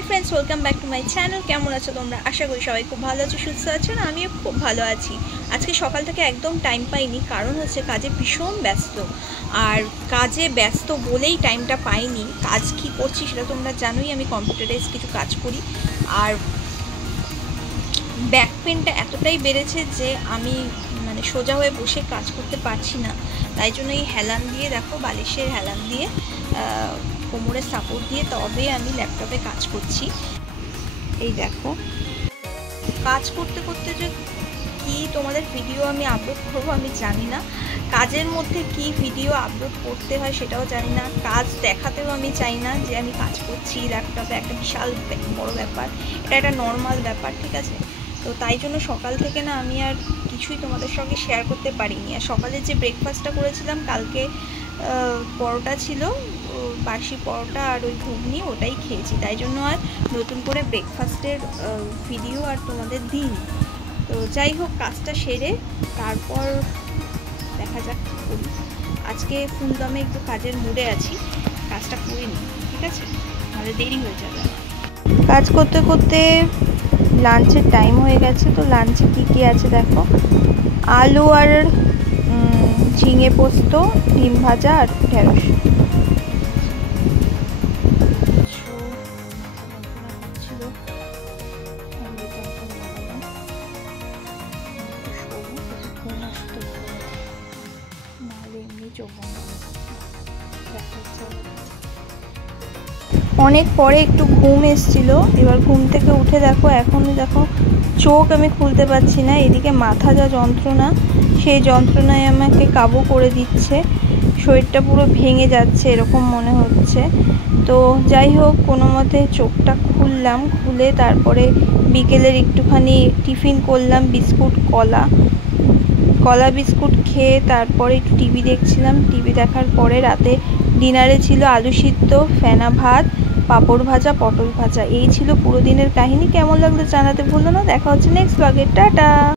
High friends welcome back to my channel. केमन आछो तोमरा? आशा करी सबाई खूब भालो आछो, सुस्थ आछो। आमिও खूब भालो आछि। आजके सकाल थेके एकदम टाइम पाइनि, कारण होच्छे काजे भीषण व्यस्त और काजे व्यस्त बोलेई टाइमटा पाइनि। काज कि करछि सेटा तोमरा जानोई, आमि कम्पिउटाराइज किछु काज करि और बैक पेनटा एतटाई बेड़ेছে যে আমি মানে সোজা হয়ে বসে কাজ করতে পারছি না। তাই জন্য এই হেলান দিয়ে দেখো, বালিশের হেলান দিয়ে কোমরের সাপোর্ট দিয়ে তবে আমি ল্যাপটপে কাজ করছি। এই দেখো, কাজ করতে করতে যে কি তোমাদের ভিডিও আমি আপলোড করব আমি জানি না, কাজের মধ্যে কি ভিডিও আপলোড করতে হয় সেটাও জানি না, কাজ দেখাতেও আমি চাই না যে আমি কাজ করছি ল্যাপটপে। একটা বিশাল বড় ব্যাপার, এটা একটা নর্মাল ব্যাপার, ঠিক আছে? তো তাই জন্য সকাল থেকে না আমি আর কিছুই তোমাদের সঙ্গে শেয়ার করতে পারিনি। আর সকালে যে ব্রেকফাস্টটা করেছিলাম, কালকে পরোটা ছিল, বাসি পরোটা আর ওই ঘুগনি, ওটাই খেয়েছি। তাই জন্য আর নতুন করে ব্রেকফাস্টের ভিডিও আর তোমাদের দিই। তো যাই হোক, কাজটা সেরে তারপর দেখা যাক কী করি। আজকে ফুলদমে একটু কাজের মুডে আছি, কাজটা করে নিই, ঠিক আছে? নাহলে দেরি হয়ে যাবে। কাজ করতে করতে লাঞ্চের টাইম হয়ে গেছে। তো লাঞ্চে কী কী আছে দেখো, আলু আর ঝিঙে পোস্ত, ডিম ভাজা আর ঢেঁড়স। অনেক পরে একটু ঘুম এসেছিল, এবার ঘুম থেকে উঠে দেখো এখনই দেখো চোখ আমি খুলতে পারছি না। এদিকে মাথা যা যন্ত্রণা, সেই যন্ত্রণায় আমাকে কাবু করে দিচ্ছে, শরীরটা পুরো ভেঙে যাচ্ছে এরকম মনে হচ্ছে। তো যাই হোক, কোনো মতে চোখটা খুললাম, খুলে তারপরে বিকেলের একটুখানি টিফিন করলাম, বিস্কুট কলা বিস্কুট খেয়ে তারপরে একটু টিভি দেখছিলাম। টিভি দেখার পরে রাতে ডিনারে ছিল আলু সিদ্ধ, ফেনা ভাত, পাঁপড় ভাজা, পটল ভাজা। এই ছিল পুরো দিনের কাহিনী। কেমন লাগলো জানাতে ভুলো না। দেখা হচ্ছে নেক্সট ব্লগে। টাটা।